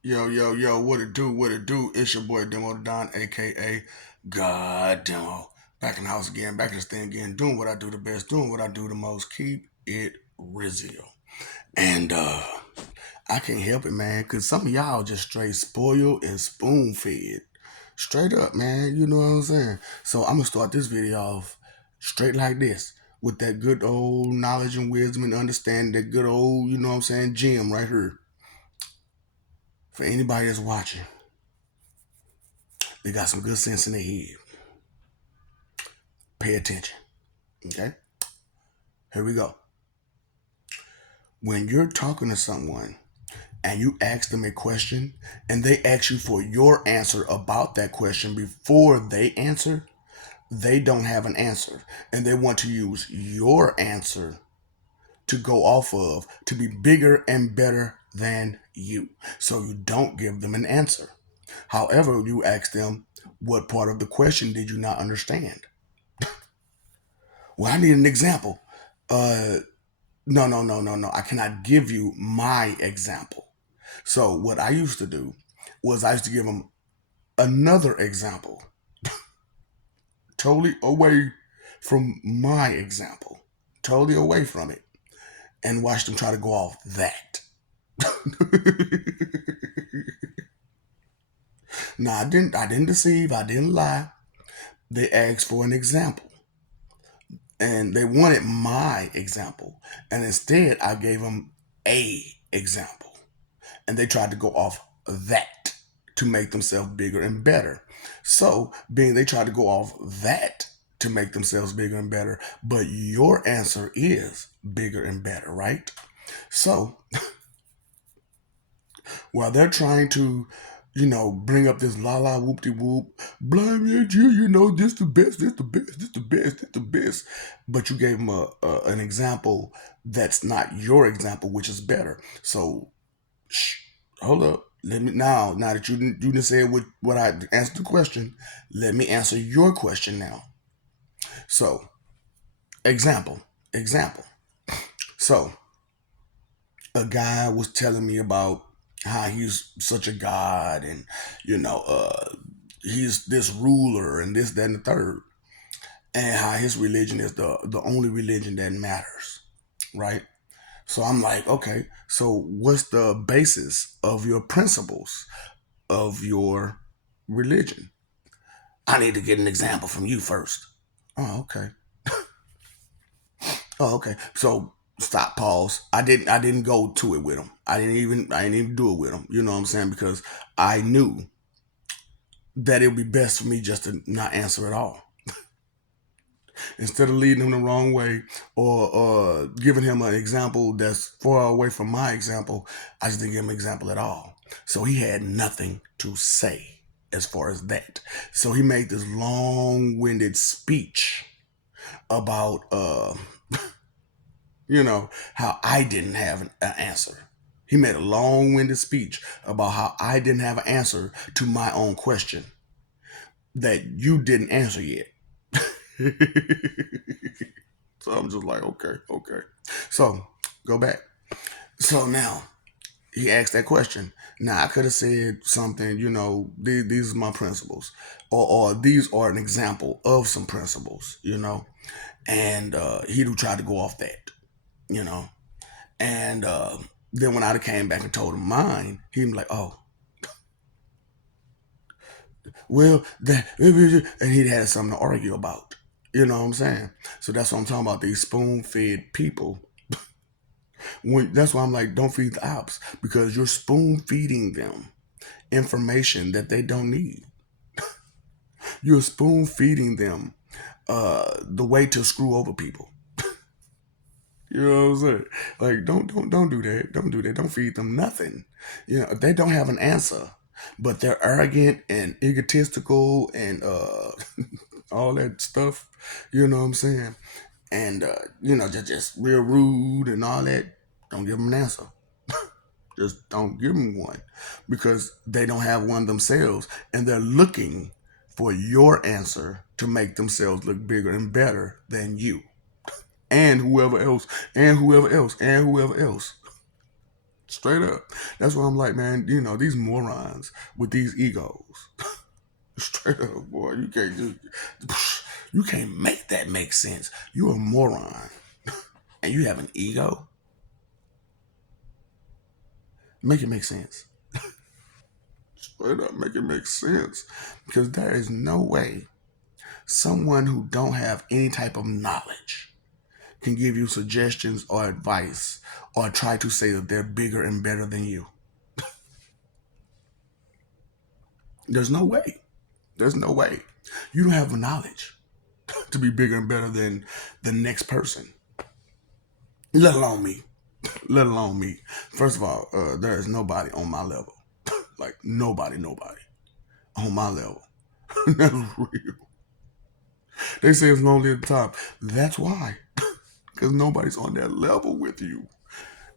Yo, yo, yo, what it do, what it do? It's your boy Demo Don, aka God Demo. Back in the house again, back in this thing again, doing what I do the best, doing what I do the most. Keep it real. And I can't help it, man, because some of y'all just straight spoiled and spoon fed. Straight up, man. You know what I'm saying? So I'm gonna start this video off straight like this. With that good old knowledge and wisdom and understanding, that good old, you know what I'm saying, gem right here. For anybody that's watching, they got some good sense in their head. Pay attention. Okay? Here we go. When you're talking to someone and you ask them a question and they ask you for your answer about that question before they answer, they don't have an answer and they want to use your answer to go off of to be bigger and better than you. So you don't give them an answer. However, you ask them, what part of the question did you not understand? Well, I need an example. Uh, no, no, no, no, no. I cannot give you my example. So what I used to do was I used to give them another example, totally away from my example, totally away from it, and watch them try to go off that. No, I didn't. I didn't deceive. I didn't lie. They asked for an example, and they wanted my example, and instead I gave them a example, and they tried to go off that to make themselves bigger and better. So, being they tried to go off that to make themselves bigger and better, but your answer is bigger and better, right? So, while they're trying to, bring up this la la whoop de whoop, blind man, this the best, this the best, this the best, this the best. But you gave them an example that's not your example, which is better. So, shh, hold up. Let me now that you didn't say what I answered the question, let me answer your question now. So, example. So, a guy was telling me about how he's such a god and you know uh he's this ruler and this that and the third, and how his religion is the only religion that matters, right? So I'm like, okay, so what's the basis of your principles of your religion? I need to get an example from you first. Oh, okay. Oh, okay. So stop, pause. I didn't go to it with him. I didn't even do it with him. You know what I'm saying? Because I knew that it would be best for me just to not answer at all. Instead of leading him the wrong way or giving him an example that's far away from my example, I just didn't give him an example at all. So he had nothing to say as far as that. So he made this long-winded speech about how I didn't have an answer. He made a long winded speech about how I didn't have an answer to my own question that you didn't answer yet. So I'm just like, okay, okay. So go back. So now he asked that question. Now I could have said something, these are my principles, or these are an example of some principles, and he do try to go off that, you know. And then when I came back and told him mine, he was like, "Oh, well, that," and he'd had something to argue about. You know what I'm saying? So that's what I'm talking about. These spoon-fed people. That's why I'm like, don't feed the ops because you're spoon-feeding them information that they don't need. You're spoon-feeding them the way to screw over people. You know what I'm saying? Like, don't do that. Don't do that. Don't feed them nothing. They don't have an answer, but they're arrogant and egotistical and all that stuff. You know what I'm saying? And just real rude and all that. Don't give them an answer. Just don't give them one because they don't have one themselves, and they're looking for your answer to make themselves look bigger and better than you and whoever else, and whoever else, and whoever else. Straight up. That's why I'm like, man, these morons with these egos. Straight up, boy. You can't make that make sense. You're a moron. And you have an ego? Make it make sense. Straight up, make it make sense. Because there is no way someone who don't have any type of knowledge can give you suggestions or advice or try to say that they're bigger and better than you. There's no way. There's no way. You don't have the knowledge to be bigger and better than the next person, let alone me. Let alone me. First of all, there is nobody on my level. Like nobody on my level. That's real. They say it's lonely at the top. That's why. Because nobody's on that level with you.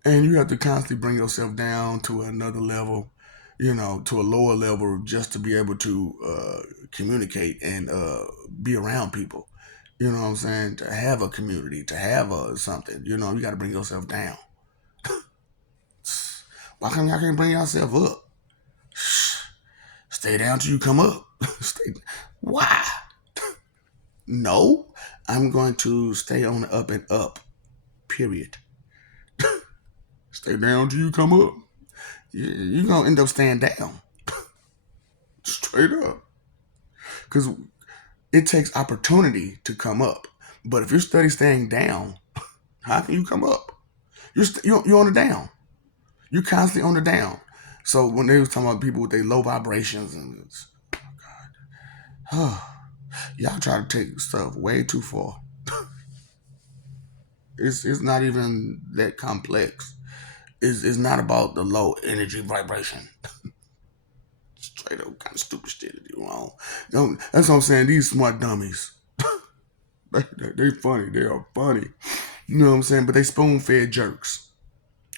And you have to constantly bring yourself down to another level, to a lower level just to be able to communicate and be around people. You know what I'm saying? To have a community, to have something, you got to bring yourself down. Why can't y'all can't bring yourself up? Stay down till you come up. Stay. Why? No, I'm going to stay on the up and up. Period. Stay down till you come up. You're gonna end up staying down. Straight up. Because it takes opportunity to come up. But if you're steady staying down, how can you come up? You're on the down. You're constantly on the down. So when they was talking about people with their low vibrations and y'all try to take stuff way too far. It's not even that complex. It's not about the low energy vibration. Straight up kind of stupid shit to do wrong. That's what I'm saying. These smart dummies. They funny. They are funny. You know what I'm saying? But they spoon fed jerks.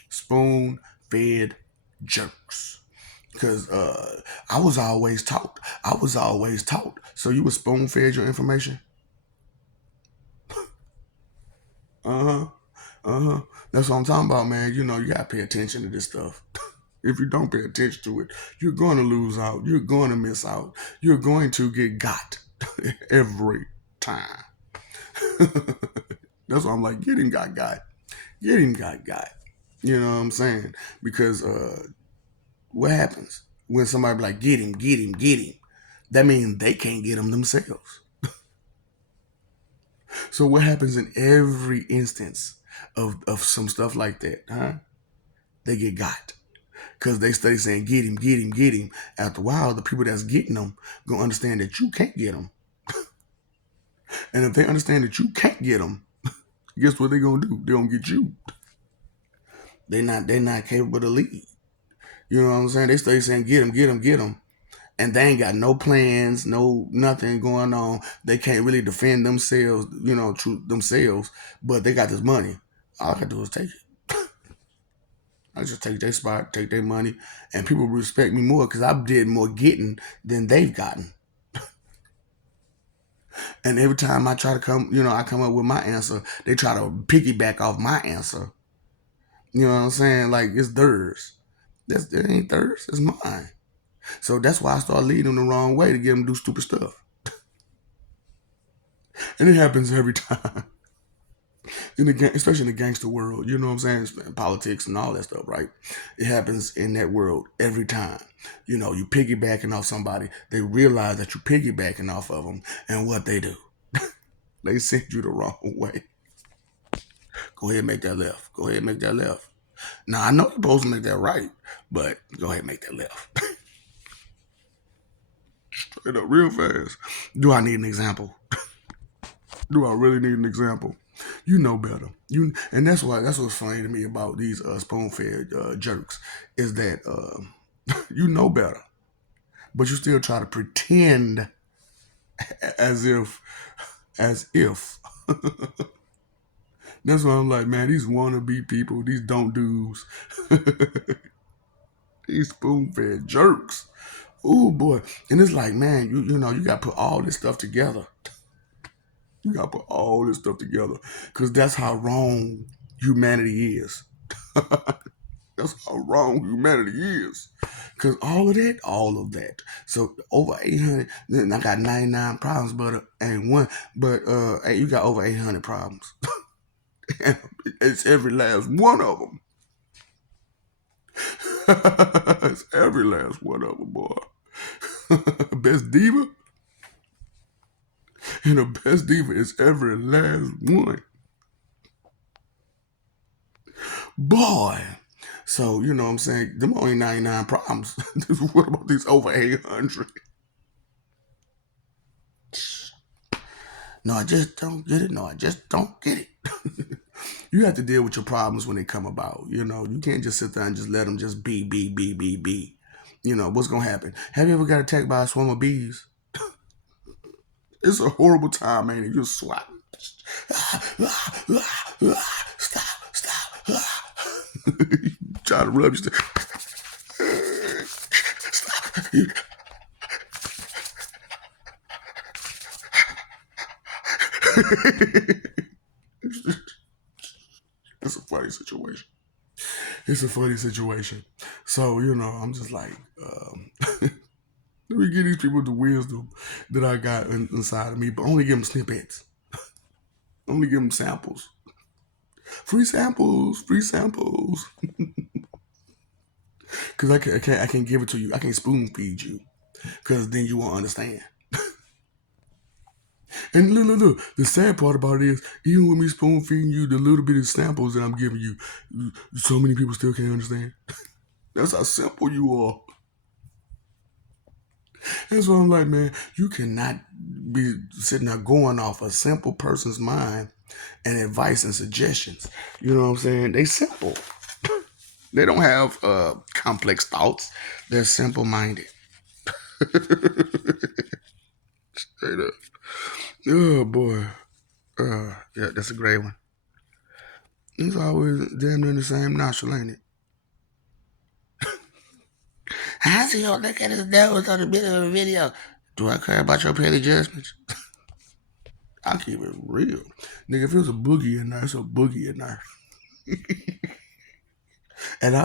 Spoon fed jerks. Because I was always taught. I was always taught. So you was spoon fed your information? Uh huh. Uh huh. That's what I'm talking about, man. You gotta pay attention to this stuff. If you don't pay attention to it, you're going to lose out. You're going to miss out. You're going to get got every time. That's why I'm like, get him, got. Get him, got. You know what I'm saying? Because what happens when somebody be like, get him, get him, get him? That means they can't get him themselves. So what happens in every instance of some stuff like that, huh? They get got. Because they stay saying, get him, get him, get him. After a while, the people that's getting them going to understand that you can't get them. And if they understand that you can't get them, guess what they're going to do? They're going to get you. They're not capable to lead. You know what I'm saying? They stay saying, get him, get him, get him. And they ain't got no plans, no nothing going on. They can't really defend themselves, themselves, but they got this money. All I can do is take it. I just take their spot, take their money, and people respect me more because I did more getting than they've gotten. And every time I try to I come up with my answer, they try to piggyback off my answer. You know what I'm saying? Like it's theirs. It ain't theirs. It's mine. So that's why I start leading them the wrong way to get them to do stupid stuff. And it happens every time. Especially in the gangster world, you know what I'm saying? Politics and all that stuff, right? It happens in that world every time. You piggybacking off somebody, they realize that you're piggybacking off of them, and what they do, they send you the wrong way. Go ahead and make that left. Go ahead and make that left. Now I know you're supposed to make that right, but go ahead and make that left. Straight up, real fast. Do I need an example? Do I really need an example? You know better. And that's what's funny to me about these spoon-fed jerks is that you know better, but you still try to pretend as if as if. That's why I'm like, man, these wannabe people, these don't do's, these spoon-fed jerks. Oh boy, and it's like, man, you got to put all this stuff together. You got to put all this stuff together because that's how wrong humanity is. That's That's how wrong humanity is. Cause all of that. So over 800. Then I got 99 problems, but ain't one. But hey, you got over 800 problems. And it's every last one of them. It's every last one of them, boy. Best diva, and the best diva is every last one, boy. So you know what I'm saying? Them only 99 problems. What about these over 800? No, I just don't get it. No, I just don't get it. You have to deal with your problems when they come about. You know, you can't just sit there and just let them just be. You know, what's going to happen? Have you ever got attacked by a swarm of bees? It's a horrible time, man. You're swatting. Stop. Try to rub your stop. It's a funny situation. It's a funny situation. So, you know, I'm just like, let me give these people the wisdom that I got inside of me, but only give them snippets. Only give them samples. Free samples. Free samples. Because I can't give it to you. I can't spoon feed you. Because then you won't understand. And look. The sad part about it is, even with me spoon feeding you the little bit of samples that I'm giving you, so many people still can't understand. That's how simple you are. That's why I'm like, man, you cannot be sitting there going off a simple person's mind and advice and suggestions. You know what I'm saying? They simple. They don't have complex thoughts. They're simple minded. Straight up. Oh boy. Yeah, that's a great one. It's always damn near the same nostril, ain't it? I see you look at his nose on the middle of a video. Do I care about your petty judgments? I keep it real. Nigga, if it was a boogie in there, it's a boogie in there. And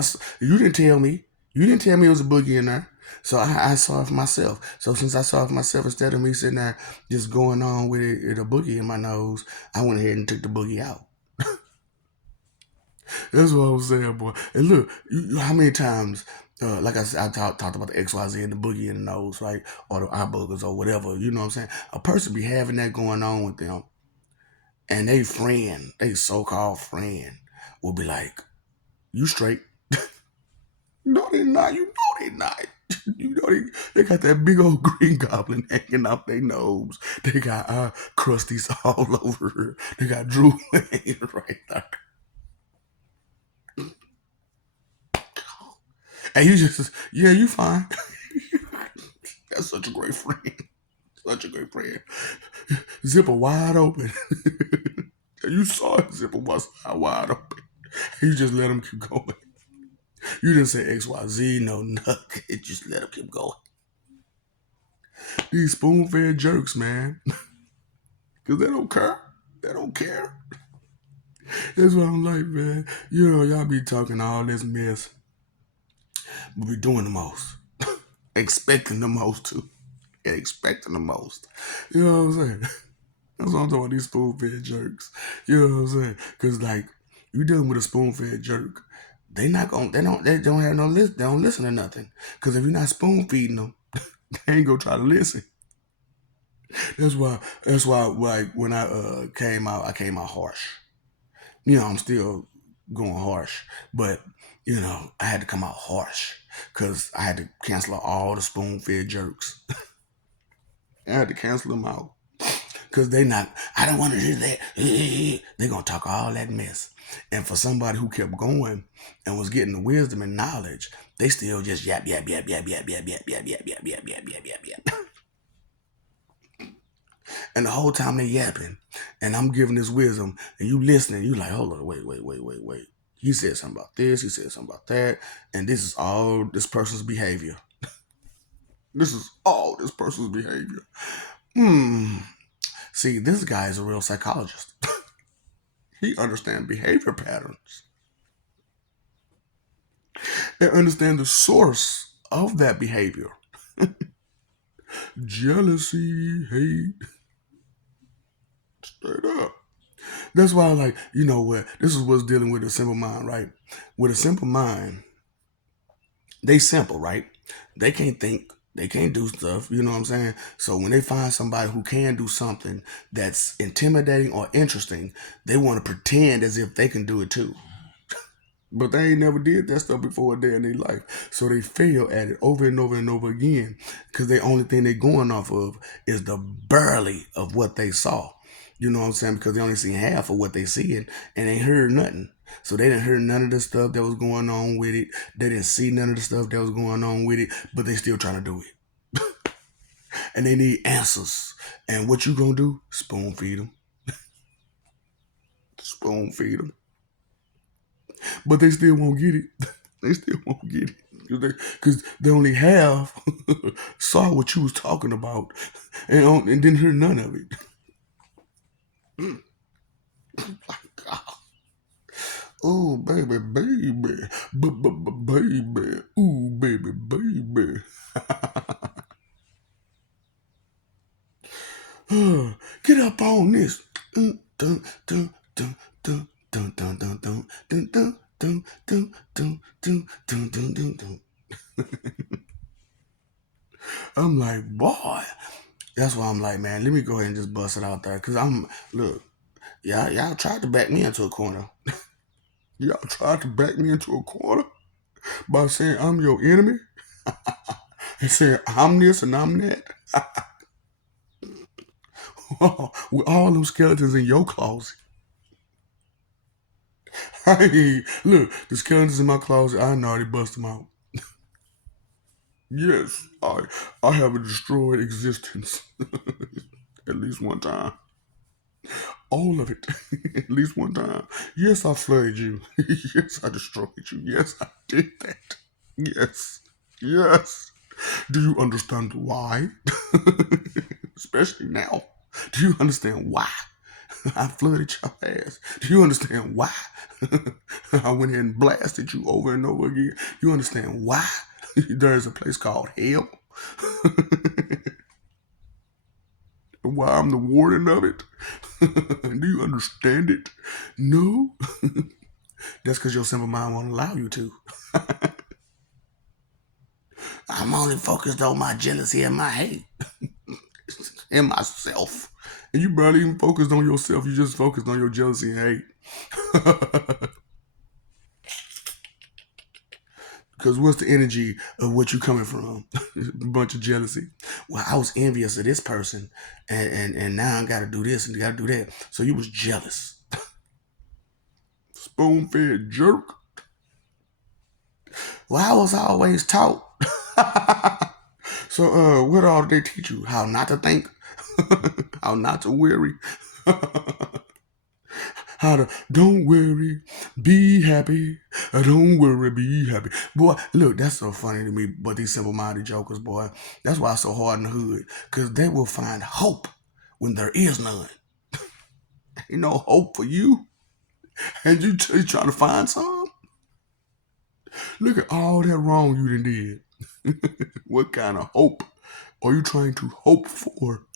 you didn't tell me. You didn't tell me it was a boogie in there. So I saw it for myself. So since I saw it for myself, instead of me sitting there just going on with it, a boogie in my nose, I went ahead and took the boogie out. That's what I was saying, boy. And look, how many times, like I said, I talked about the XYZ and the boogie in the nose, right? Or the eye boogers or whatever. You know what I'm saying? A person be having that going on with them, and they so-called friend, will be like, "You straight?" No, they're not. You know they're not. You know they got that big old green goblin hanging out their nose. They got crusties all over her. They got drool hanging right there. And you just, yeah, you fine. That's such a great friend. Such a great friend. Zipper wide open. You saw it, zipper was wide open. You just let him keep going. You didn't say XYZ, no nothing. Just let him keep going. These spoon-fed jerks, man. Because they don't care. They don't care. That's what I'm like, man. You know, y'all be talking all this mess, but be doing the most. Expecting the most, too. Expecting the most. You know what I'm saying? That's what I'm talking about, these spoon-fed jerks. You know what I'm saying? Because, like, you dealing with a spoon-fed jerk, they don't have no list, they don't listen to nothing. Because if you're not spoon-feeding them, they ain't gonna try to listen. That's why, like, when I came out harsh. You know, I'm still going harsh, but you know, I had to come out harsh because I had to cancel out all the spoon-fed jerks. I had to cancel them out because they not. I don't want to do that. They gonna talk all that mess, and for somebody who kept going and was getting the wisdom and knowledge, they still just yap. And the whole time they yapping, and I'm giving this wisdom, and you listening, you like, hold on, wait. He said something about this, he said something about that, and this is all this person's behavior. This is all this person's behavior. See, this guy is a real psychologist. He understands behavior patterns. and understand the source of that behavior. Jealousy, hate, straight up. That's why, like, you know what? This is what's dealing with a simple mind, right? With a simple mind, they simple, right? They can't think, they can't do stuff, you know what I'm saying? So when they find somebody who can do something that's intimidating or interesting, they want to pretend as if they can do it too. But they ain't never did that stuff before a day in their life. So they fail at it over and over and over again. Because the only thing they're going off of is the barely of what they saw. You know what I'm saying? Because they only see half of what they see and they heard nothing. So they didn't hear none of the stuff that was going on with it. They didn't see none of the stuff that was going on with it, but they still trying to do it. And they need answers. And what you gonna do? Spoon feed them. Spoon feed them. But they still won't get it. They still won't get it because they only half saw what you was talking about and didn't hear none of it. Oh baby, baby, baby, ooh baby, baby. Get up on this. Dun, dun, dun, dun, dun, dun, dun, dun, dun, dun, dun, dun, dun, dun, dun, dun, dun, dun, dun. I'm like, boy. That's why I'm like, man, let me go ahead and just bust it out there. Cause look, y'all tried to back me into a corner. Y'all tried to back me into a corner by saying I'm your enemy and saying I'm this and I'm that. With all them skeletons in your closet. Hey, look, the skeletons in my closet, I already bust them out. Yes, I have a destroyed existence. At least one time. All of it. At least one time. Yes, I flooded you. Yes, I destroyed you. Yes, I did that. Yes. Yes. Do you understand why? Especially now. Do you understand why I flooded your ass? Do you understand why I went ahead and blasted you over and over again? You understand why there's a place called hell? Why I'm the warden of it? Do you understand it? No? That's because your simple mind won't allow you to. I'm only focused on my jealousy and my hate and myself. And you barely even focused on yourself. You just focused on your jealousy and hate. Because what's the energy of what you coming from? A bunch of jealousy. Well, I was envious of this person, and now I got to do this and got to do that. So you was jealous. Spoon fed jerk. Well, I was always taught. So, what all did they teach you? How not to think, how not to worry, how to don't worry, be happy. Don't worry, be happy. Boy, look, that's so funny to me. But these simple-minded jokers, boy, that's why it's so hard in the hood, because they will find hope when there is none. Ain't no hope for you, and you trying to find some. Look at all that wrong you done did. What kind of hope are you trying to hope for?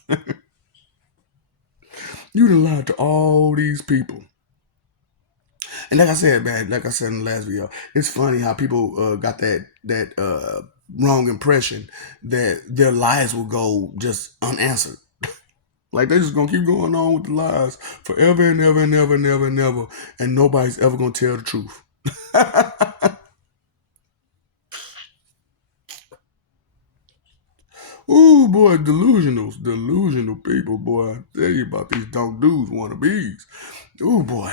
You done lied to all these people. And like I said, man, like I said in the last video, it's funny how people got that wrong impression that their lies will go just unanswered. Like they just gonna keep going on with the lies forever and ever and ever and ever and ever, and nobody's ever gonna tell the truth. Ooh, boy, delusional people, boy. I tell you about these dog dudes wannabes. Ooh, boy,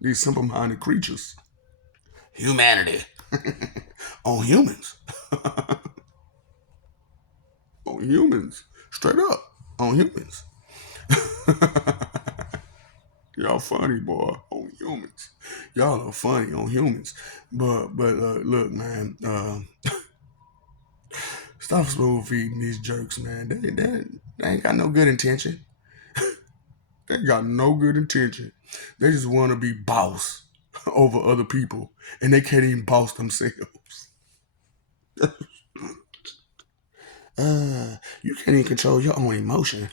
these simple-minded creatures. Humanity on humans, on humans, straight up on humans. Y'all funny, boy, on humans. Y'all are funny on humans. But look, man, stop spoon feeding these jerks, man. They ain't got no good intention. They got no good intention. They just want to be boss. over other people, and they can't even boss themselves. You can't even control your own emotion.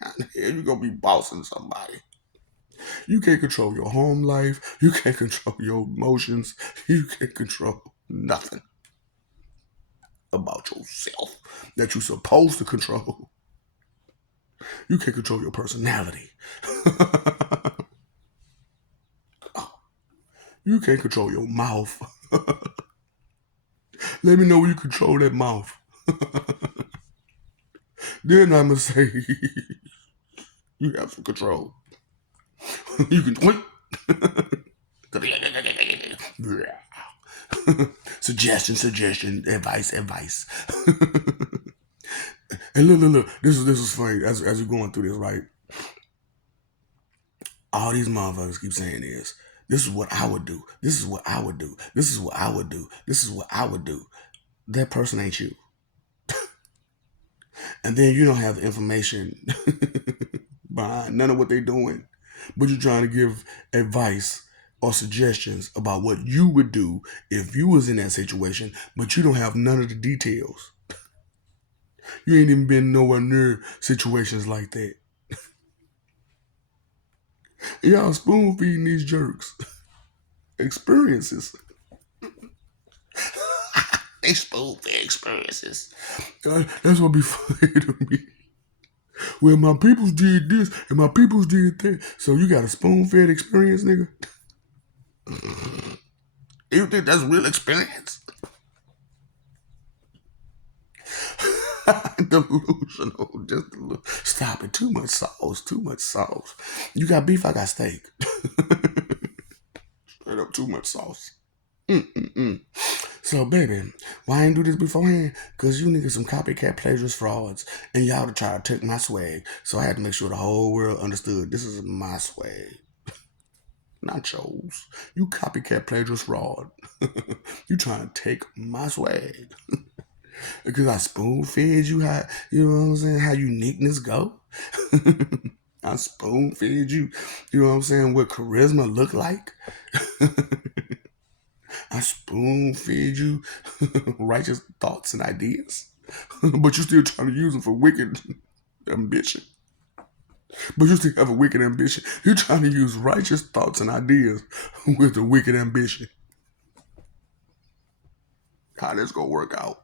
How the hell you gonna be bossing somebody? You can't control your home life. You can't control your emotions. You can't control nothing about yourself that you're supposed to control. You can't control your personality. You can't control your mouth. Let me know when you control that mouth. Then I'ma say you have some control. You can suggestion, advice. And look. This is funny. As you're going through this, right? All these motherfuckers keep saying this is what I would do. This is what I would do. This is what I would do. This is what I would do. That person ain't you. And then you don't have the information behind none of what they're doing, but you're trying to give advice or suggestions about what you would do if you was in that situation, but you don't have none of the details. You ain't even been nowhere near situations like that. Y'all spoon feeding these jerks experiences. They spoon feed experiences. That's what be funny to me. Well, my peoples did this and my peoples did that. So you got a spoon fed experience, nigga? You think that's real experience? Delusional. Just stop it. Too much sauce. Too much sauce. You got beef, I got steak. Straight up too much sauce. Mm-mm-mm. So, baby, why I ain't do this beforehand? Because you niggas some copycat plagiarist frauds, and y'all to try to take my swag. So I had to make sure the whole world understood this is my swag. Not yours. You copycat plagiarist fraud. You trying to take my swag. Because I spoon fed you how, you know what I'm saying, how uniqueness go. I spoon fed you, you know what I'm saying, what charisma look like. I spoon feed you righteous thoughts and ideas, but you still trying to use them for wicked ambition. But you still have a wicked ambition. You're trying to use righteous thoughts and ideas with a wicked ambition. How that's gonna work out?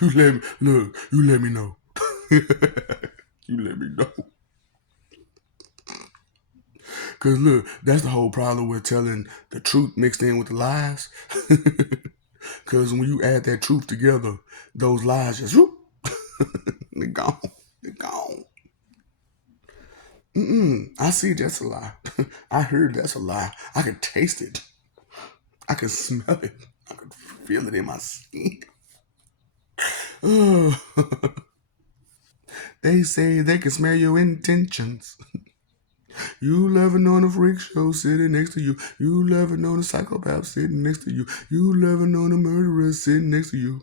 You let me look. You let me know. You let me know. Cause look, that's the whole problem with telling the truth mixed in with the lies. Cause when you add that truth together, those lies just whoop, they're gone. They're gone. I see that's a lie. I heard that's a lie. I can taste it. I can smell it. I can feel it in my skin. They say they can smell your intentions. You loving on a freak show sitting next to you. You loving on a psychopath sitting next to you. You loving on a murderer sitting next to you.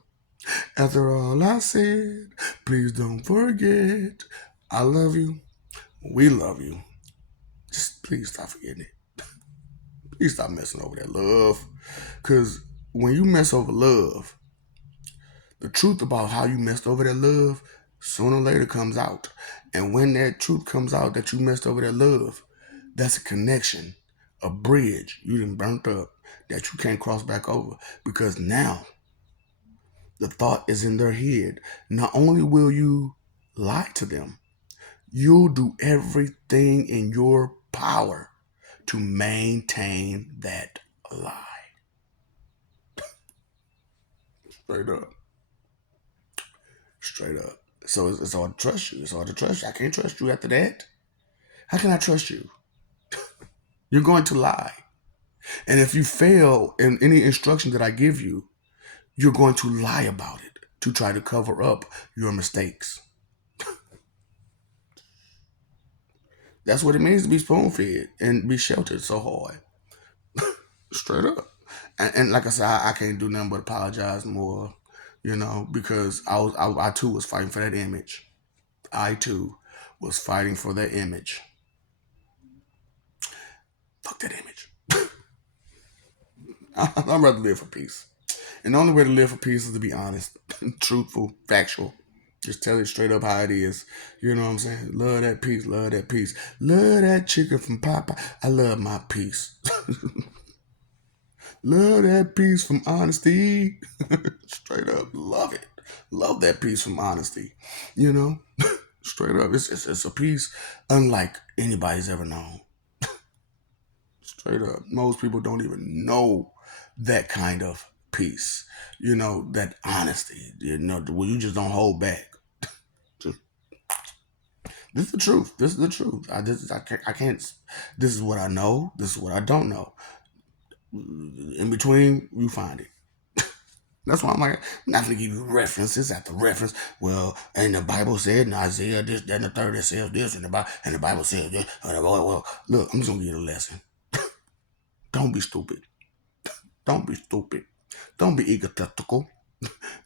After all I said, please don't forget. I love you. We love you. Just please stop forgetting it. Please stop messing over that love. Because when you mess over love, the truth about how you messed over that love sooner or later comes out. And when that truth comes out that you messed over that love, that's a connection, a bridge you done burnt up that you can't cross back over. Because now the thought is in their head. Not only will you lie to them, you'll do everything in your power to maintain that lie. Straight up. Straight up. So it's hard to trust you. It's hard to trust you. I can't trust you after that. How can I trust you? You're going to lie. And if you fail in any instruction that I give you, you're going to lie about it to try to cover up your mistakes. That's what it means to be spoon fed and be sheltered so hard. Straight up. And like I said, I can't do nothing but apologize more, because I too was fighting for that image. I too was fighting for that image. Fuck that image. I'd rather live for peace. And the only way to live for peace is to be honest, truthful, factual. Just tell it straight up how it is. You know what I'm saying? Love that peace, love that peace. Love that chicken from Popeye. I love my peace. Love that peace from honesty. Straight up, love it. Love that peace from honesty. You know, straight up, it's a peace unlike anybody's ever known. Straight up, most people don't even know that kind of peace. You know, that honesty. You know, where you just don't hold back. Just, this is the truth. This is the truth. I can't. This is what I know. This is what I don't know. In between, you find it. That's why I'm like, I'm not gonna give you references after reference. Well, and the Bible said in Isaiah this, that, and the third that says this, and the Bible says this. Well, look, I'm just gonna give you a lesson. Don't be stupid. Don't be stupid. Don't be egotistical.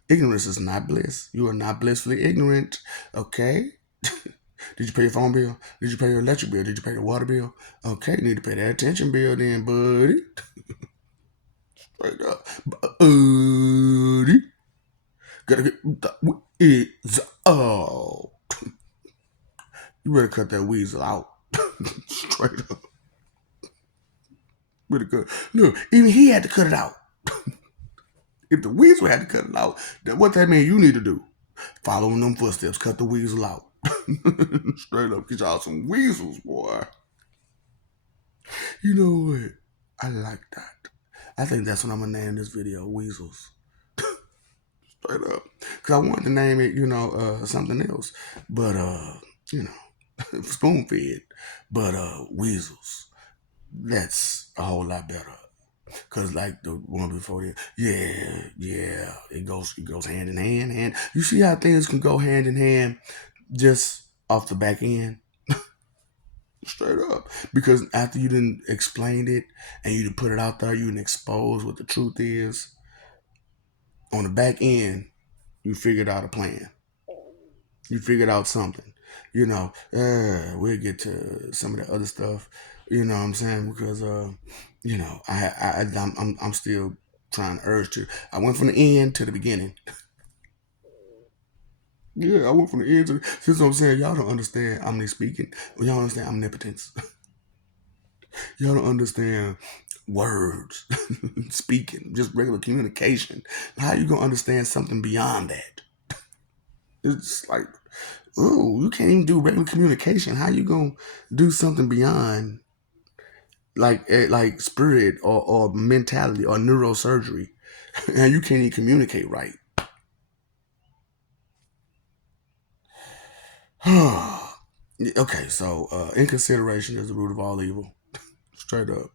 Ignorance is not bliss. You are not blissfully ignorant. Okay? Did you pay your phone bill? Did you pay your electric bill? Did you pay your water bill? Okay, you need to pay that attention bill then, buddy. Straight up. Buddy. Gotta get the weasel out. You better cut that weasel out. Straight up. Better cut. Look, even he had to cut it out. If the weasel had to cut it out, then what that mean you need to do? Follow in them footsteps, cut the weasel out. Straight up, get y'all some weasels, boy. You know what? I like that. I think that's what I'm gonna name this video, Weasels. Straight up. Cause I wanted to name it, something else. But you know, spoon fed. But Weasels. That's a whole lot better. Cause like the one before it, yeah, it goes hand in hand. You see how things can go hand in hand just off the back end, straight up. Because after you didn't explain it and you didn't put it out there, you didn't expose what the truth is. On the back end, you figured out a plan. You figured out something. We'll get to some of the other stuff. You know what I'm saying? Because I'm still trying to urge to. I went from the end to the beginning. Yeah, I went from the end to. Since I'm saying y'all don't understand omni speaking. Y'all don't understand omnipotence. Y'all don't understand words, speaking, just regular communication. How you gonna understand something beyond that? It's like, oh, you can't even do regular communication. How you gonna do something beyond like spirit or mentality or neurosurgery? And you can't even communicate right. Okay, so inconsideration is the root of all evil. Straight up.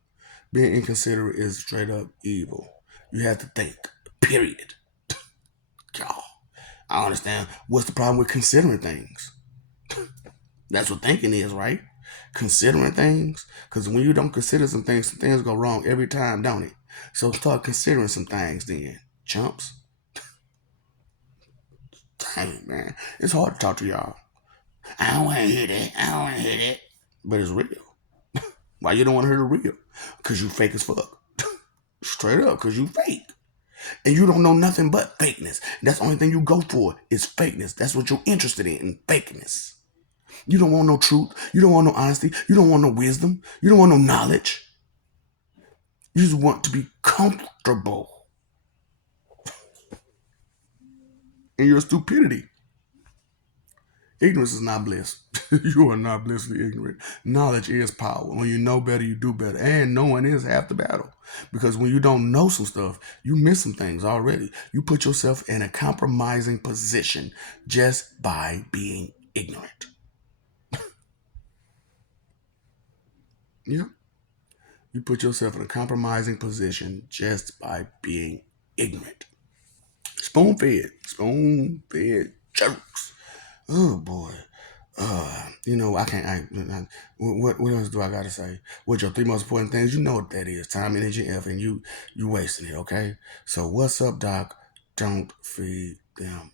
Being inconsiderate is straight up evil. You have to think. Period. God, I understand. What's the problem with considering things? That's what thinking is, right? Considering things. Because when you don't consider some things go wrong every time, don't it? So start considering some things then, chumps. Dang, man. It's hard to talk to y'all. I don't want to hear that. I don't want to hear that. But it's real. Why you don't want to hear the real? Because you fake as fuck. Straight up, because you fake. And you don't know nothing but fakeness. That's the only thing you go for is fakeness. That's what you're interested in fakeness. You don't want no truth. You don't want no honesty. You don't want no wisdom. You don't want no knowledge. You just want to be comfortable in your stupidity. Ignorance is not bliss. You are not blissfully ignorant. Knowledge is power. When you know better, you do better. And knowing is half the battle. Because when you don't know some stuff, you miss some things already. You put yourself in a compromising position just by being ignorant. Yeah. You put yourself in a compromising position just by being ignorant. Spoon fed jokes. Oh boy. I can't. What else do I gotta say? What your three most important things? You know what that is: time, energy, effort, and you wasting it. Okay. So what's up, Doc? Don't feed them